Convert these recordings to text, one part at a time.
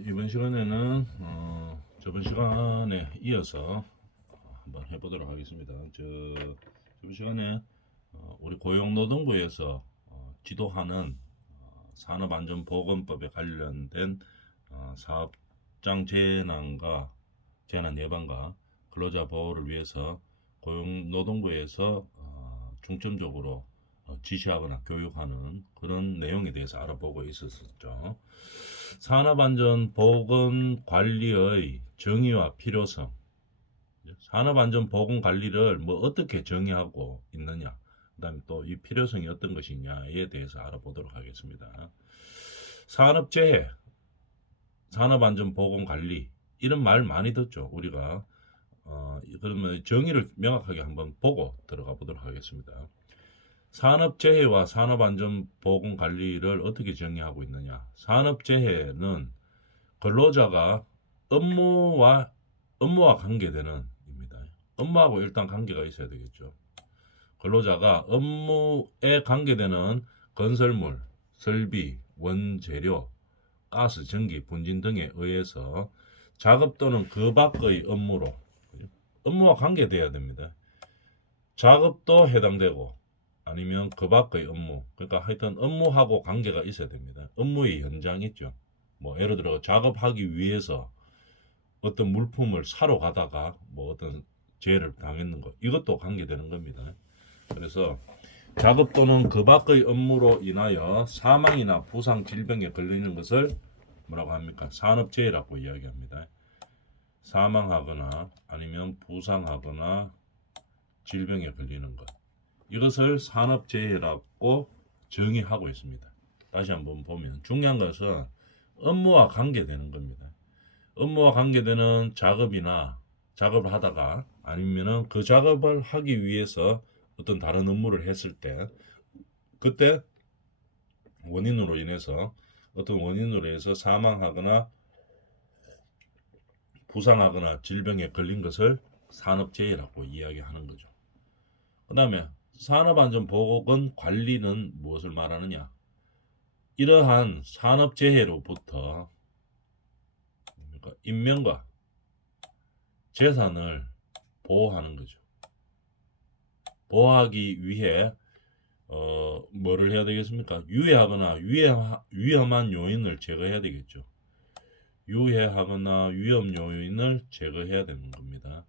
이번 시간에는 저번 시간에 이어서 한번 해보도록 하겠습니다. 저번 시간에 우리 고용노동부에서 지도하는 산업안전보건법에 관련된 사업장 재난 예방과 근로자 보호를 위해서 고용노동부에서 중점적으로 지시하거나 교육하는 그런 내용에 대해서 알아보고 있었죠. 산업안전보건관리의 정의와 필요성, 산업안전보건관리를 어떻게 정의하고 있느냐, 그 다음에 또 이 필요성이 어떤 것이냐에 대해서 알아보도록 하겠습니다. 산업재해, 산업안전보건관리 이런 말 많이 듣죠. 우리가 그러면 정의를 명확하게 한번 보고 들어가 보도록 하겠습니다. 산업재해와 산업안전보건관리를 어떻게 정의하고 있느냐. 산업재해는 근로자가 업무와 관계되는 입니다. 업무하고 일단 관계가 있어야 되겠죠. 근로자가 업무에 관계되는 건설물, 설비, 원재료, 가스, 전기, 분진 등에 의해서 작업 또는 그 밖의 업무와 관계돼야 됩니다. 작업도 해당되고 아니면 그 밖의 업무, 그러니까 하여튼 업무하고 관계가 있어야 됩니다. 업무의 현장 있죠. 예를 들어 작업하기 위해서 어떤 물품을 사러 가다가 어떤 재해를 당했는 것, 이것도 관계되는 겁니다. 그래서 작업 또는 그 밖의 업무로 인하여 사망이나 부상, 질병에 걸리는 것을 뭐라고 합니까? 산업재해라고 이야기합니다. 사망하거나 아니면 부상하거나 질병에 걸리는 것, 이것을 산업재해라고 정의하고 있습니다. 다시 한번 보면 중요한 것은 업무와 관계되는 겁니다. 업무와 관계되는 작업을 하다가 아니면은 그 작업을 하기 위해서 어떤 다른 업무를 했을 때 그때 어떤 원인으로 인해서 사망하거나 부상하거나 질병에 걸린 것을 산업재해라고 이야기하는 거죠. 그 다음에 산업안전보건관리는 무엇을 말하느냐? 이러한 산업재해로부터 인명과 재산을 보호하는 거죠. 보호하기 위해 뭐를 해야 되겠습니까? 유해하거나 위험한 요인을 제거해야 되겠죠. 유해하거나 위험 요인을 제거해야 되는 겁니다.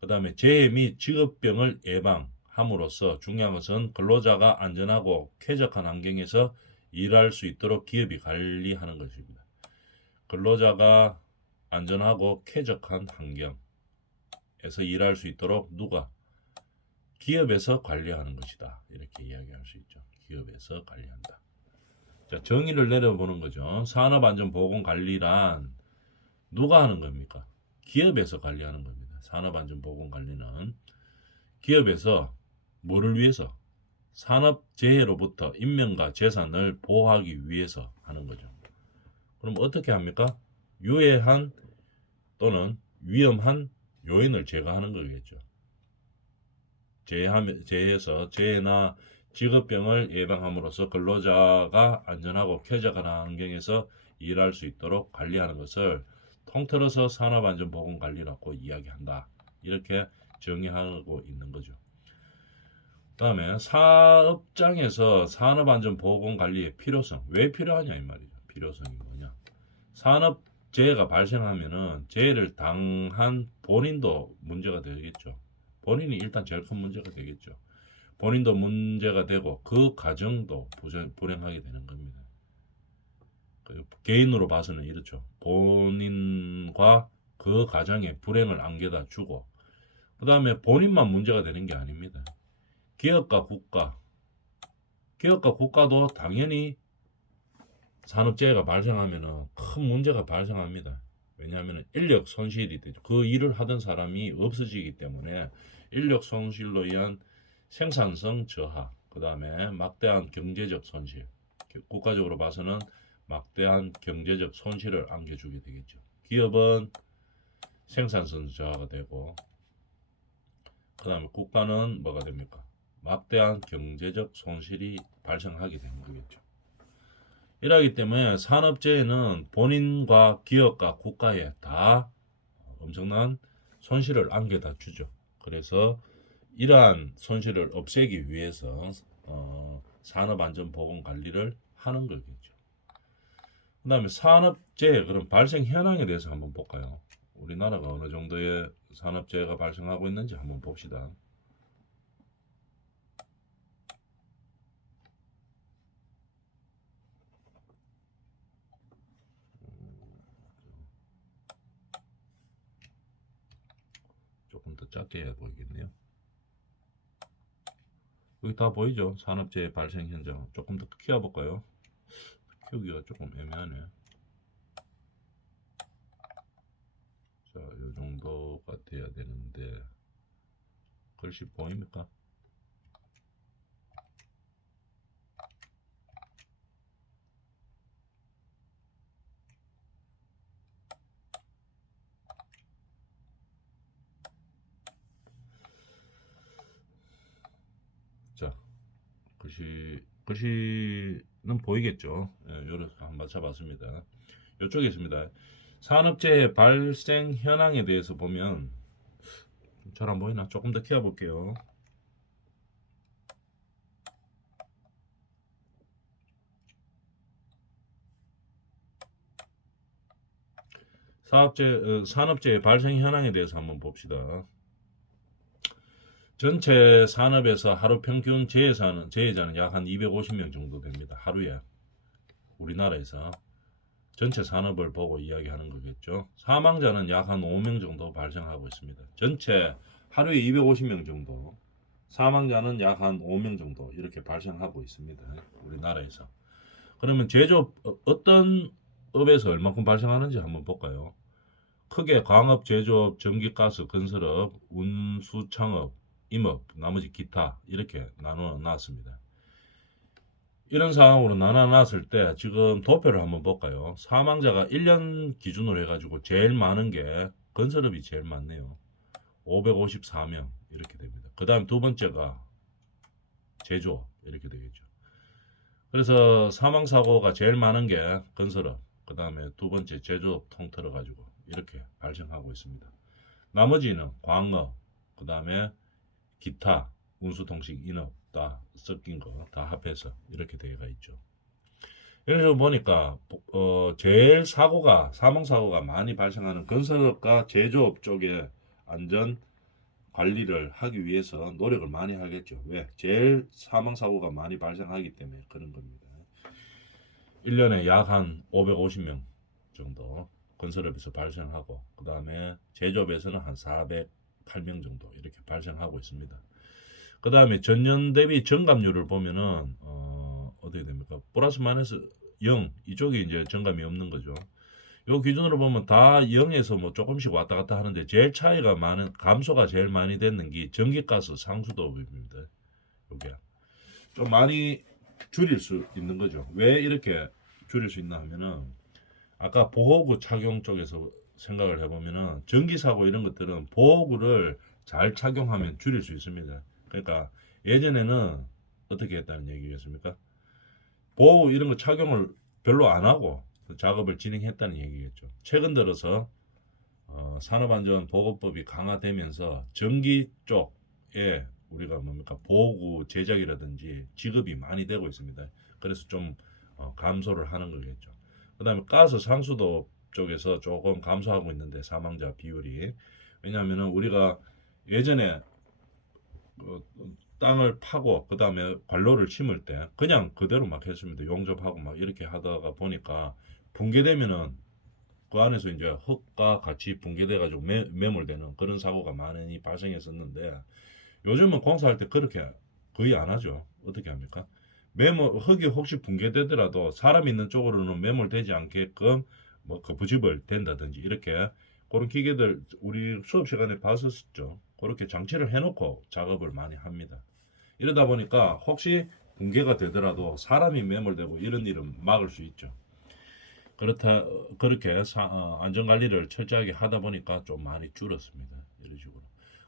그 다음에 재해 및 직업병을 예방함으로써 중요한 것은 근로자가 안전하고 쾌적한 환경에서 일할 수 있도록 기업이 관리하는 것입니다. 근로자가 안전하고 쾌적한 환경에서 일할 수 있도록 누가? 기업에서 관리하는 것이다. 이렇게 이야기할 수 있죠. 기업에서 관리한다. 자, 정의를 내려보는 거죠. 산업안전보건관리란 누가 하는 겁니까? 기업에서 관리하는 겁니다. 산업안전보건관리는 기업에서 뭐를 위해서? 산업재해로부터 인명과 재산을 보호하기 위해서 하는 거죠. 그럼 어떻게 합니까? 유해한 또는 위험한 요인을 제거하는 거겠죠. 재해나 직업병을 예방함으로써 근로자가 안전하고 쾌적한 환경에서 일할 수 있도록 관리하는 것을 통틀어서 산업안전보건관리라고 이야기한다. 이렇게 정의하고 있는 거죠. 그 다음에 사업장에서 산업안전보건관리의 필요성, 왜 필요하냐 이 말이죠. 필요성이 뭐냐. 산업재해가 발생하면은 재해를 당한 본인도 문제가 되겠죠. 본인이 일단 제일 큰 문제가 되겠죠. 본인도 문제가 되고 그 가정도 불행하게 되는 겁니다. 개인으로 봐서는 이렇죠. 본인과 그 가정에 불행을 안겨다 주고 그 다음에 본인만 문제가 되는 게 아닙니다. 기업과 국가도 당연히 산업재해가 발생하면 큰 문제가 발생합니다. 왜냐하면 인력 손실이 되죠. 그 일을 하던 사람이 없어지기 때문에 인력 손실로 인한 생산성 저하, 그 다음에 막대한 경제적 손실, 국가적으로 봐서는 막대한 경제적 손실을 안겨주게 되겠죠. 기업은 생산성 저하가 되고 그 다음에 국가는 뭐가 됩니까? 막대한 경제적 손실이 발생하게 되는 거겠죠. 이러기 때문에 산업재해는 본인과 기업과 국가에 다 엄청난 손실을 안겨다 주죠. 그래서 이러한 손실을 없애기 위해서 산업안전보건관리를 하는 거겠죠. 그 다음에 산업재해 그럼 발생 현황에 대해서 한번 볼까요? 우리나라가 어느 정도의 산업재해가 발생하고 있는지 한번 봅시다. 조금 더 작게 해 보이겠네요. 여기 다 보이죠? 산업재해 발생 현장. 조금 더 키워볼까요? 키우기가 조금 애매하네. 자, 요 정도가 돼야 되는데 글씨 보입니까? 자, 글씨는 보이겠죠? 예, 요렇게 한번 맞춰봤습니다. 이쪽에 있습니다. 산업재해 발생 현황에 대해서 보면 잘 안 보이나? 조금 더 키워볼게요. 산업재해 발생 현황에 대해서 한번 봅시다. 전체 산업에서 하루 평균 재해자는 약 한 250명 정도 됩니다. 하루에. 우리나라에서. 전체 산업을 보고 이야기하는 거겠죠. 사망자는 약 한 5명 정도 발생하고 있습니다. 전체 하루에 250명 정도. 사망자는 약 한 5명 정도 이렇게 발생하고 있습니다. 우리나라에서. 그러면 제조업 어떤 업에서 얼마큼 발생하는지 한번 볼까요? 크게 광업, 제조업, 전기가스, 건설업, 운수창업, 임업, 나머지 기타 이렇게 나눠 놨습니다. 이런 상황으로 나눠 놨을 때 지금 도표를 한번 볼까요? 사망자가 1년 기준으로 해가지고 제일 많은 게 건설업이 제일 많네요. 554명 이렇게 됩니다. 그 다음 두 번째가 제조업 이렇게 되겠죠. 그래서 사망사고가 제일 많은 게 건설업, 그 다음에 두 번째 제조업 통틀어 가지고 이렇게 발생하고 있습니다. 나머지는 광업, 그 다음에 기타, 운수통식, 인업 다 섞인 거 다 합해서 이렇게 되어가 있죠. 그래서 보니까 제일 사망 사고가 많이 발생하는 건설업과 제조업 쪽에 안전 관리를 하기 위해서 노력을 많이 하겠죠. 왜? 제일 사망 사고가 많이 발생하기 때문에 그런 겁니다. 1년에 약 한 550명 정도 건설업에서 발생하고 그 다음에 제조업에서는 한 408명 정도 이렇게 발생하고 있습니다. 그 다음에 전년 대비 정감률을 보면은 어떻게 됩니까? 플러스 마이너스 0 이쪽이 이제 정감이 없는 거죠. 요 기준으로 보면 다 0에서 뭐 조금씩 왔다 갔다 하는데 제일 차이가 많은 감소가 제일 많이 됐는 게 전기가스 상수도입니다. 요게 좀 많이 줄일 수 있는 거죠. 왜 이렇게 줄일 수 있나 하면은 아까 보호구 착용 쪽에서 생각을 해보면은 전기 사고 이런 것들은 보호구를 잘 착용하면 줄일 수 있습니다. 그러니까 예전에는 어떻게 했다는 얘기겠습니까? 보호 이런 거 착용을 별로 안 하고 작업을 진행했다는 얘기겠죠. 최근 들어서 산업안전보건법이 강화되면서 전기 쪽에 우리가 뭡니까 보호구 제작이라든지 지급이 많이 되고 있습니다. 그래서 좀 감소를 하는 거겠죠. 그다음에 가스 상수도 쪽에서 조금 감소하고 있는데 사망자 비율이 왜냐하면은 우리가 예전에 땅을 파고 그다음에 관로를 심을 때 그냥 그대로 막 했습니다. 용접하고 막 이렇게 하다가 보니까 붕괴되면은 그 안에서 이제 흙과 같이 붕괴돼 가지고 매몰되는 그런 사고가 많이 발생했었는데 요즘은 공사할 때 그렇게 거의 안 하죠. 어떻게 합니까? 흙이 혹시 붕괴되더라도 사람 있는 쪽으로는 매몰되지 않게끔 뭐 거푸집을 된다든지 이렇게 그런 기계들 우리 수업 시간에 봤었죠. 그렇게 장치를 해놓고 작업을 많이 합니다. 이러다 보니까 혹시 붕괴가 되더라도 사람이 매몰되고 이런 일은 막을 수 있죠. 그렇게 안전관리를 철저하게 하다 보니까 좀 많이 줄었습니다. 이런 식으로.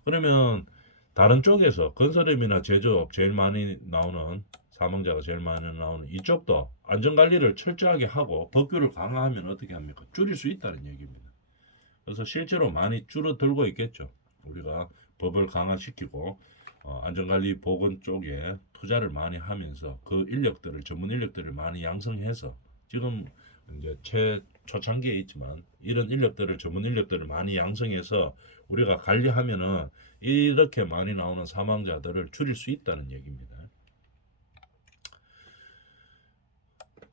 그러면 다른 쪽에서 건설업이나 제조업 제일 많이 나오는 사망자가 제일 많이 나오는 이쪽도 안전관리를 철저하게 하고 법규를 강화하면 어떻게 합니까? 줄일 수 있다는 얘기입니다. 그래서 실제로 많이 줄어들고 있겠죠. 우리가 법을 강화시키고 안전관리 보건 쪽에 투자를 많이 하면서 그 인력들을 전문 인력들을 많이 양성해서 지금 이제 초창기에 있지만 이런 인력들을 전문 인력들을 많이 양성해서 우리가 관리하면은 이렇게 많이 나오는 사망자들을 줄일 수 있다는 얘기입니다.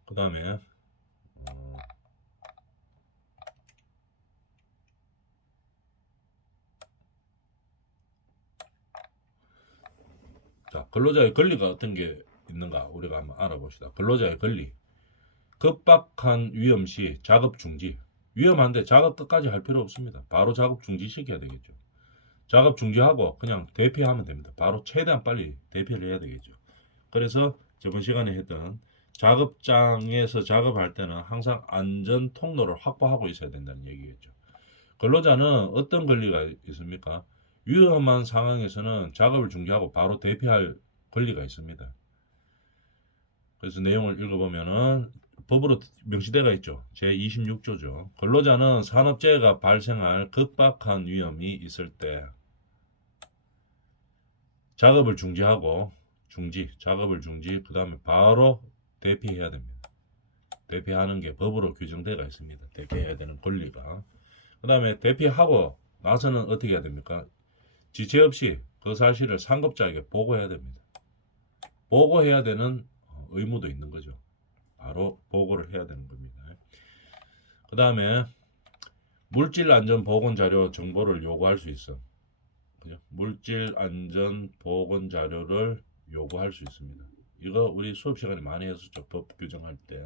그 다음에 자, 근로자의 권리가 어떤 게 있는가 우리가 한번 알아봅시다. 근로자의 권리. 급박한 위험 시 작업 중지. 위험한데 작업 끝까지 할 필요 없습니다. 바로 작업 중지 시켜야 되겠죠. 작업 중지하고 그냥 대피하면 됩니다. 바로 최대한 빨리 대피를 해야 되겠죠. 그래서 저번 시간에 했던 작업장에서 작업할 때는 항상 안전 통로를 확보하고 있어야 된다는 얘기겠죠. 근로자는 어떤 권리가 있습니까? 위험한 상황에서는 작업을 중지하고 바로 대피할 권리가 있습니다. 그래서 내용을 읽어보면은 법으로 명시되어 있죠. 제26조죠. 근로자는 산업재해가 발생할 급박한 위험이 있을 때 작업을 중지하고 작업을 중지, 그 다음에 바로 대피해야 됩니다. 대피하는 게 법으로 규정되어 있습니다. 대피해야 되는 권리가. 그 다음에 대피하고 나서는 어떻게 해야 됩니까? 지체 없이 그 사실을 상급자에게 보고해야 됩니다. 보고해야 되는 의무도 있는 거죠. 바로 보고를 해야 되는 겁니다. 그 다음에 물질 안전 보건 자료 정보를 요구할 수 있어. 그죠? 물질 안전 보건 자료를 요구할 수 있습니다. 이거 우리 수업 시간에 많이 했었죠. 법 규정할 때.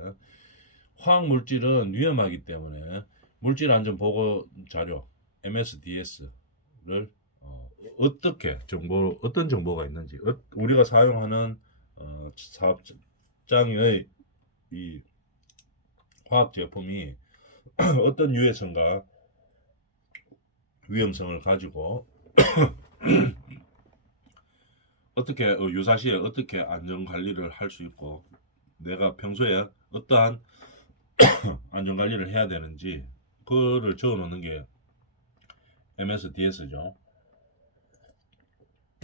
화학 물질은 위험하기 때문에 물질 안전 보고 자료 MSDS를 어떻게 어떤 정보가 있는지 우리가 사용하는 사업장의 이 화학 제품이 어떤 유해성과 위험성을 가지고 어떻게 유사시에 어떻게 안전 관리를 할 수 있고 내가 평소에 어떠한 안전 관리를 해야 되는지 그거를 적어 놓는 게 MSDS죠.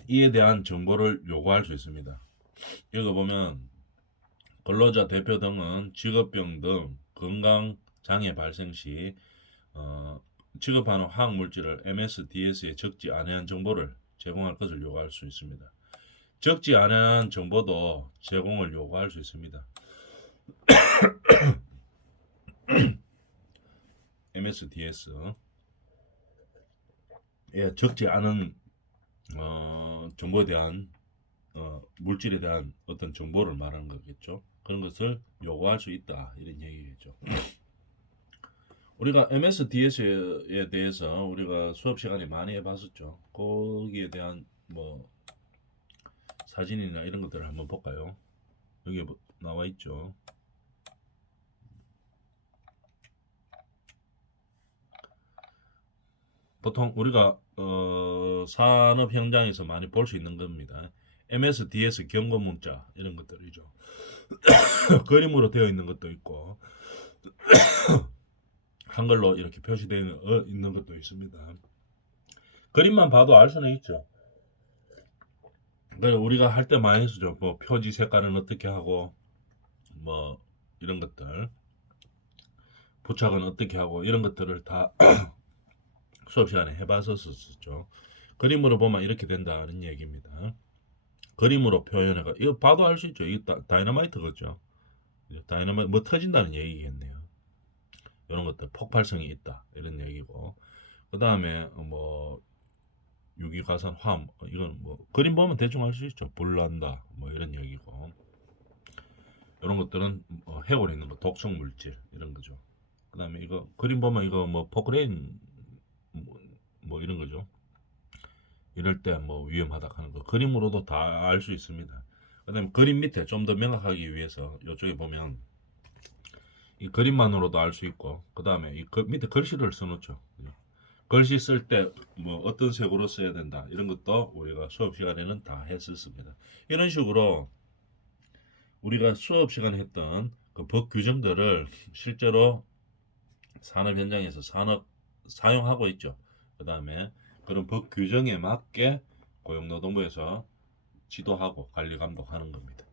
이에 대한 정보를 요구할 수 있습니다. 여기 보면 근로자 대표 등은 직업병 등 건강 장애 발생 시 취급하는 화학 물질을 MSDS에 적지 않은 정보를 제공할 것을 요구할 수 있습니다. 적지 않은 정보도 제공을 요구할 수 있습니다. MSDS 적지 않은 정보에 대한 물질에 대한 어떤 정보를 말하는 거겠죠. 그런 것을 요구할 수 있다 이런 얘기겠죠. 우리가 MSDS에 대해서 우리가 수업 시간에 많이 해봤었죠. 거기에 대한 뭐 사진이나 이런 것들을 한번 볼까요? 여기 나와 있죠. 보통 우리가 산업 현장에서 많이 볼 수 있는 겁니다. MSDS 경고 문자 이런 것들이죠. 그림으로 되어 있는 것도 있고 한글로 이렇게 표시되어 있는 것도 있습니다. 그림만 봐도 알 수는 있죠. 그래서 우리가 할 때 많이 쓰죠. 뭐 표지 색깔은 어떻게 하고 뭐 이런 것들 부착은 어떻게 하고 이런 것들을 다 수업 시간에 해봤었죠. 그림으로 보면 이렇게 된다는 얘기입니다. 그림으로 표현해가 이거 봐도 알 수 있죠. 이거 다이너마이트겠죠. 다이너마이트 뭐 터진다는 얘기겠네요. 이런 것들 폭발성이 있다 이런 얘기고 그 다음에 뭐 유기가산 화학 이건 뭐 그림 보면 대충 알 수 있죠. 불난다 뭐 이런 얘기고 이런 것들은 해골에 있는 거 독성 물질 이런 거죠. 그 다음에 이거 그림 보면 이거 뭐 포크레인 뭐 이런 거죠. 이럴 때 뭐 위험하다 하는 거 그림으로도 다 알 수 있습니다. 그 다음에 그림 밑에 좀 더 명확하기 위해서 이쪽에 보면 이 그림만으로도 알 수 있고 그 다음에 이 밑에 글씨를 써놓죠. 글씨 쓸 때 뭐 어떤 색으로 써야 된다 이런 것도 우리가 수업 시간에는 다 했었습니다. 이런 식으로 우리가 수업 시간에 했던 그 법 규정들을 실제로 산업 현장에서 사용하고 있죠. 그 다음에 그런 법 규정에 맞게 고용노동부에서 지도하고 관리 감독하는 겁니다.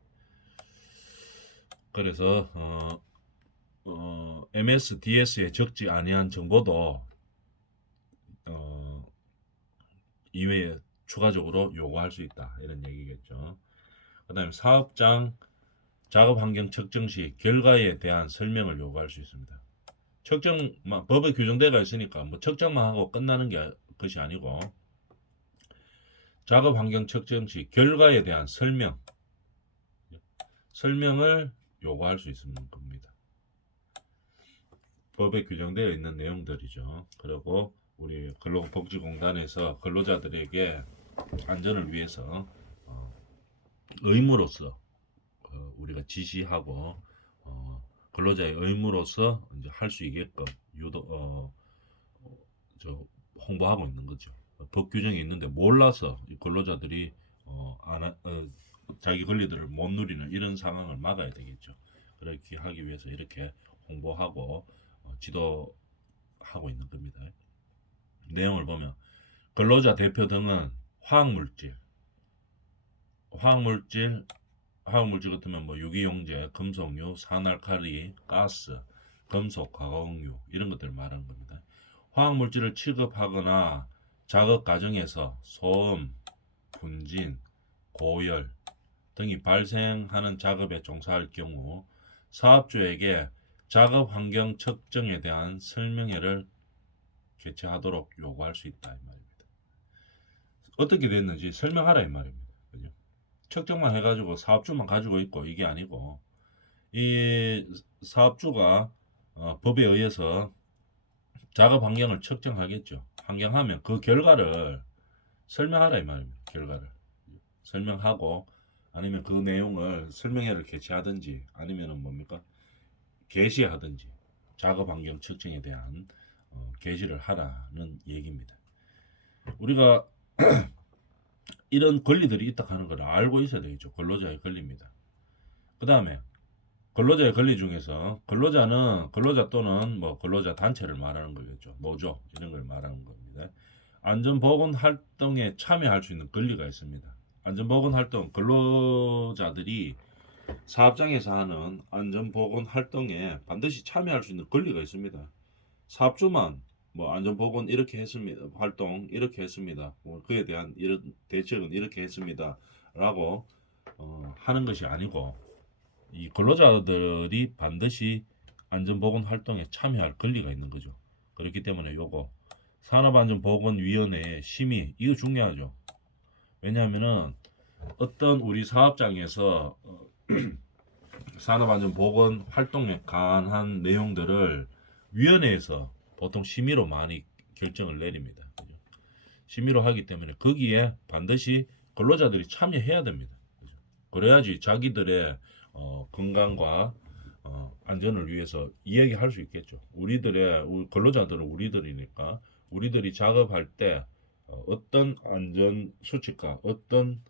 그래서 MSDS에 적지 아니한 정보도 이외에 추가적으로 요구할 수 있다 이런 얘기겠죠. 그 다음에 사업장 작업환경 측정 시 결과에 대한 설명을 요구할 수 있습니다. 측정만 법에 규정되어 있으니까 뭐 측정만 하고 끝나는 게 것이 아니고 작업환경 측정 시 결과에 대한 설명을 요구할 수 있는 겁니다. 법에 규정되어 있는 내용들이죠. 그리고 우리 근로복지공단에서 근로자들에게 안전을 위해서 의무로서 우리가 지시하고 근로자의 의무로서 이제 할 수 있게끔 홍보하고 있는 거죠. 법 규정이 있는데 몰라서 근로자들이 자기 권리들을 못 누리는 이런 상황을 막아야 되겠죠. 그렇게 하기 위해서 이렇게 홍보하고 지도하고 있는 겁니다. 내용을 보면 근로자 대표 등은 화학물질 같으면 뭐 유기용제, 금속류, 산알칼리, 가스, 금속, 화학용유 이런 것들을 말하는 겁니다. 화학물질을 취급하거나 작업 과정에서 소음, 분진, 고열 등이 발생하는 작업에 종사할 경우 사업주에게 작업 환경 측정에 대한 설명회를 개최하도록 요구할 수 있다 이 말입니다. 어떻게 됐는지 설명하라 이 말입니다. 그죠? 측정만 해가지고 사업주만 가지고 있고 이게 아니고 이 사업주가 법에 의해서 작업 환경을 측정하겠죠. 환경하면 그 결과를 설명하라 이 말입니다. 결과를 설명하고 아니면 그 내용을 설명회를 개최하든지 아니면은 뭡니까 게시하든지 작업 환경 측정에 대한 게시를 하라는 얘기입니다. 우리가 이런 권리들이 있다 하는 걸 알고 있어야 되겠죠. 근로자의 권리입니다. 그 다음에 근로자의 권리 중에서 근로자 또는 뭐 근로자 단체를 말하는 거겠죠. 노조 이런 걸 말하는 겁니다. 안전보건 활동에 참여할 수 있는 권리가 있습니다. 안전보건 활동 근로자들이 사업장에서 하는 안전보건 활동에 반드시 참여할 수 있는 권리가 있습니다. 사업주만 뭐 안전보건 이렇게 했습니다. 활동 이렇게 했습니다. 뭐 그에 대한 이런 대책은 이렇게 했습니다라고 하는 것이 아니고 이 근로자들이 반드시 안전보건 활동에 참여할 권리가 있는 거죠. 그렇기 때문에 요거 산업안전보건위원회의 심의 이거 중요하죠. 왜냐하면은 어떤 우리 사업장에서 산업안전보건 활동에 관한 내용들을 위원회에서 보통 심의로 많이 결정을 내립니다. 그죠? 심의로 하기 때문에 거기에 반드시 근로자들이 참여해야 됩니다. 그죠? 그래야지 자기들의 건강과 안전을 위해서 이야기할 수 있겠죠. 우리 근로자들은 우리들이니까 우리들이 작업할 때 어떤 안전 수칙과 어떤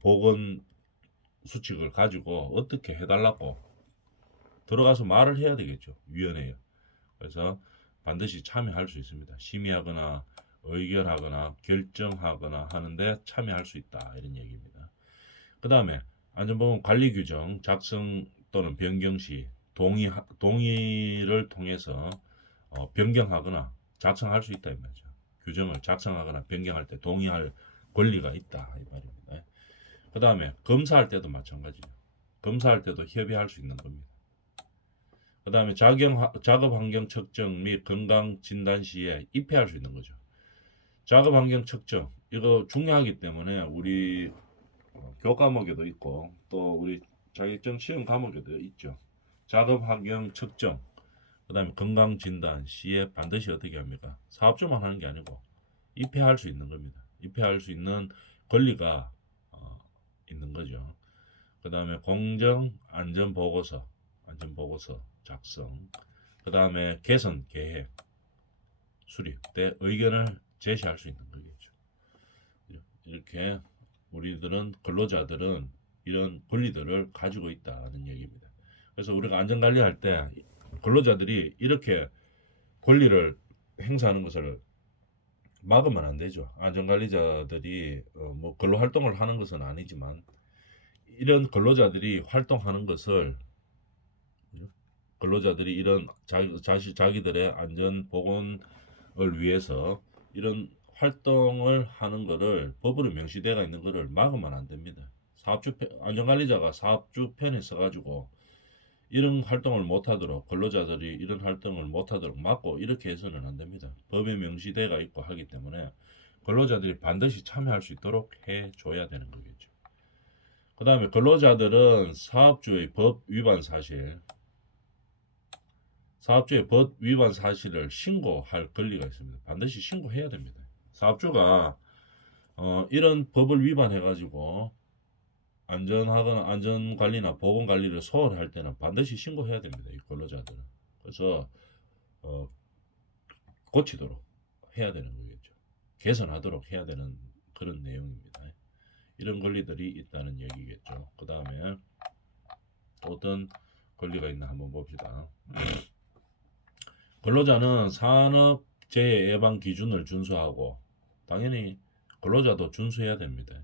보건 수칙을 가지고 어떻게 해달라고 들어가서 말을 해야 되겠죠. 위원회에. 그래서 반드시 참여할 수 있습니다. 심의하거나 의결하거나 결정하거나 하는데 참여할 수 있다. 이런 얘기입니다. 그 다음에 안전보건 관리 규정 작성 또는 변경 시 동의를 통해서 변경하거나 작성할 수 있다 이 말이죠. 규정을 작성하거나 변경할 때 동의할 권리가 있다 이 말입니다. 그 다음에 검사할 때도 마찬가지죠. 검사할 때도 협의할 수 있는 겁니다. 그 다음에 작업 환경 측정 및 건강 진단 시에 입회할 수 있는 거죠. 작업 환경 측정 이거 중요하기 때문에 우리 교과목에도 있고 또 우리 자격증 시험 과목에도 있죠. 작업 환경 측정 그 다음에 건강 진단 시에 반드시 어떻게 합니까? 사업주만 하는 게 아니고 입회할 수 있는 겁니다. 입회할 수 있는 권리가 있는 거죠. 그 다음에 공정 안전보고서 작성 그 다음에 개선 계획 수립 때 의견을 제시할 수 있는 거겠죠. 이렇게 우리들은 근로자들은 이런 권리들을 가지고 있다는 얘기입니다. 그래서 우리가 안전관리할 때 근로자들이 이렇게 권리를 행사하는 것을 막으면 안 되죠. 안전관리자들이 뭐 근로활동을 하는 것은 아니지만 이런 근로자들이 활동하는 것을 근로자들이 이런 자기들의 안전 보건을 위해서 이런 활동을 하는 것을 법으로 명시되어 있는 것을 막으면 안 됩니다. 안전관리자가 사업주 편에 서가지고 이런 활동을 못하도록 근로자들이 이런 활동을 못하도록 막고 이렇게 해서는 안 됩니다. 법에 명시되어 있고 하기 때문에 근로자들이 반드시 참여할 수 있도록 해줘야 되는 거겠죠. 그 다음에 근로자들은 사업주의 법 위반 사실을 신고할 권리가 있습니다. 반드시 신고해야 됩니다. 사업주가 이런 법을 위반해가지고 안전하거나 안전관리나 보건관리를 소홀할 때는 반드시 신고해야 됩니다. 이 근로자들은. 그래서 고치도록 해야 되는 거겠죠. 개선하도록 해야 되는 그런 내용입니다. 이런 권리들이 있다는 얘기겠죠. 그 다음에 어떤 권리가 있나 한번 봅시다. 근로자는 산업재해 예방 기준을 준수하고 당연히 근로자도 준수해야 됩니다.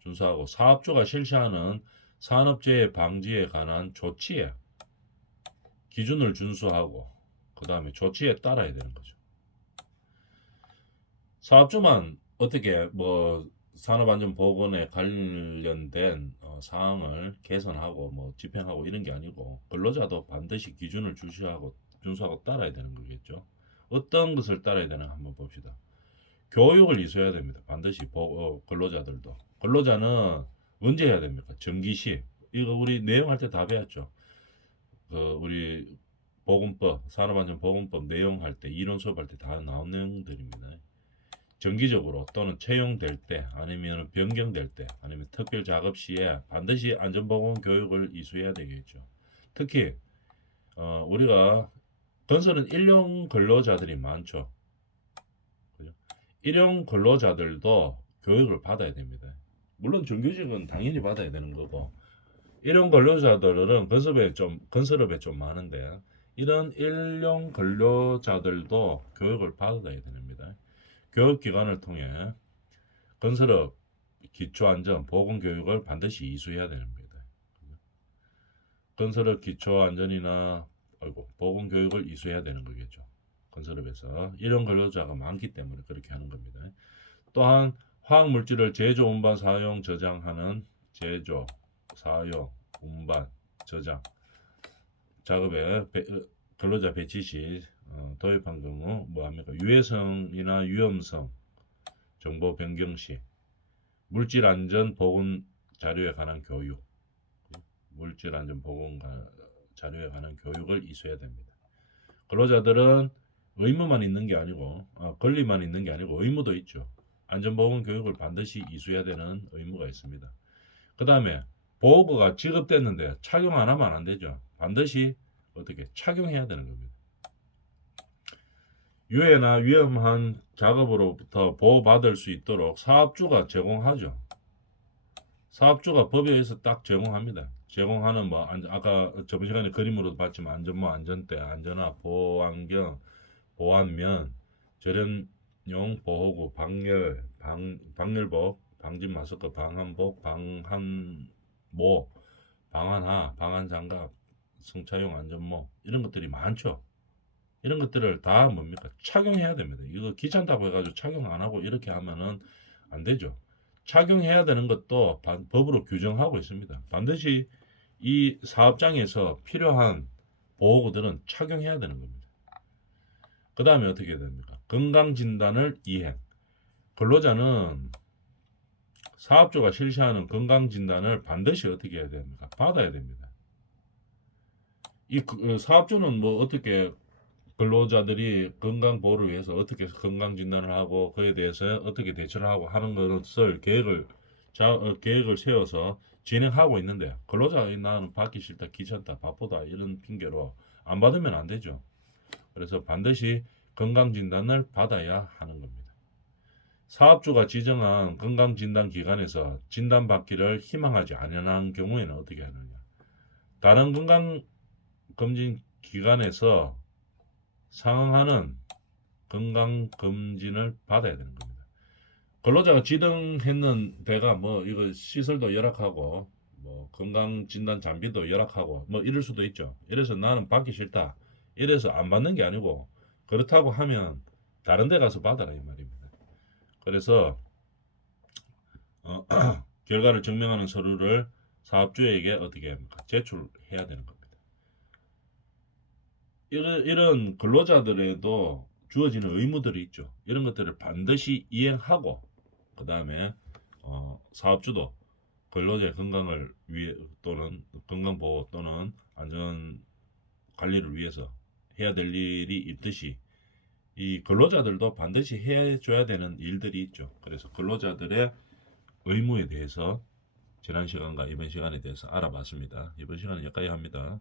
준수하고 사업주가 실시하는 산업재해 방지에 관한 조치에 기준을 준수하고 그 다음에 조치에 따라야 되는 거죠. 사업주만 어떻게 뭐 산업안전보건에 관련된 사항을 개선하고 뭐 집행하고 이런 게 아니고 근로자도 반드시 기준을 준수하고 따라야 되는 거겠죠. 어떤 것을 따라야 되나 한번 봅시다. 교육을 이수해야 됩니다. 반드시 근로자들도. 근로자는 언제 해야 됩니까? 정기시. 이거 우리 내용할 때 다 배웠죠. 우리 보건법, 산업안전보건법 내용할 때 이론 수업할 때 다 나온 내용들입니다. 정기적으로 또는 채용될 때 아니면 변경될 때 아니면 특별 작업 시에 반드시 안전보건 교육을 이수해야 되겠죠. 특히 우리가 건설은 일용 근로자들이 많죠. 그죠? 일용 근로자들도 교육을 받아야 됩니다. 물론 정규직은 당연히 받아야 되는 거고 일용 근로자들은 건설업에 좀 많은데 이런 일용 근로자들도 교육을 받아야 됩니다. 교육기관을 통해 건설업 기초안전 보건교육을 반드시 이수해야 됩니다. 건설업 기초안전이나 보건교육을 이수해야 되는 거겠죠. 건설업에서 이런 근로자가 많기 때문에 그렇게 하는 겁니다. 또한 화학물질을 제조, 운반, 사용, 저장하는 제조, 사용, 운반, 저장 작업에 근로자 배치 시 도입한 경우 뭐합니까? 유해성이나 위험성 정보 변경 시 물질 안전 보건 자료에 관한 교육, 물질 안전 보건 자료에 관한 교육을 이수해야 됩니다. 근로자들은 의무만 있는 게 아니고 권리만 있는 게 아니고 의무도 있죠. 안전보건 교육을 반드시 이수해야 되는 의무가 있습니다. 그 다음에 보호구가 지급됐는데 착용 안 하면 안 되죠. 반드시 어떻게 착용해야 되는 겁니다. 유해나 위험한 작업으로부터 보호받을 수 있도록 사업주가 제공하죠. 사업주가 법에 의해서 딱 제공합니다. 제공하는 뭐 아까 저번 시간에 그림으로 봤지만 안전모, 안전대, 안전화, 보호안경, 보안면, 절연용 보호구, 방열복, 방진 마스크, 방한복, 방한모, 방한하, 방한장갑, 승차용 안전모 이런 것들이 많죠. 이런 것들을 다 뭡니까? 착용해야 됩니다. 이거 귀찮다고 해가지고 착용 안 하고 이렇게 하면은 안 되죠. 착용해야 되는 것도 법으로 규정하고 있습니다. 반드시 이 사업장에서 필요한 보호구들은 착용해야 되는 겁니다. 그 다음에 어떻게 해야 됩니까? 건강진단을 이행. 근로자는 사업주가 실시하는 건강진단을 반드시 어떻게 해야 됩니까? 받아야 됩니다. 이 사업주는 뭐 어떻게 근로자들이 건강 보호를 위해서 어떻게 건강 진단을 하고 그에 대해서 어떻게 대처를 하고 하는 것을 계획을 세워서 진행하고 있는데 근로자가 나는 받기 싫다, 귀찮다, 바쁘다 이런 핑계로 안 받으면 안 되죠. 그래서 반드시 건강 진단을 받아야 하는 겁니다. 사업주가 지정한 건강진단기관에서 진단받기를 희망하지 않는 경우에는 어떻게 하느냐. 다른 건강검진기관에서 상응하는 건강검진을 받아야 되는 겁니다. 근로자가 지정했는 데가 뭐 이거 시설도 열악하고 뭐 건강진단 장비도 열악하고 뭐 이럴 수도 있죠. 이래서 나는 받기 싫다. 이래서 안 받는 게 아니고 그렇다고 하면 다른 데 가서 받아라 이 말입니다. 그래서 결과를 증명하는 서류를 사업주에게 어떻게 합니까? 제출해야 되는 겁니다. 이런 근로자들에도 주어지는 의무들이 있죠. 이런 것들을 반드시 이행하고 그 다음에 사업주도 근로자의 건강을 위해 또는 건강보호 또는 안전 관리를 위해서 해야 될 일이 있듯이 이 근로자들도 반드시 해줘야 되는 일들이 있죠. 그래서 근로자들의 의무에 대해서 지난 시간과 이번 시간에 대해서 알아봤습니다. 이번 시간은 여기까지 합니다.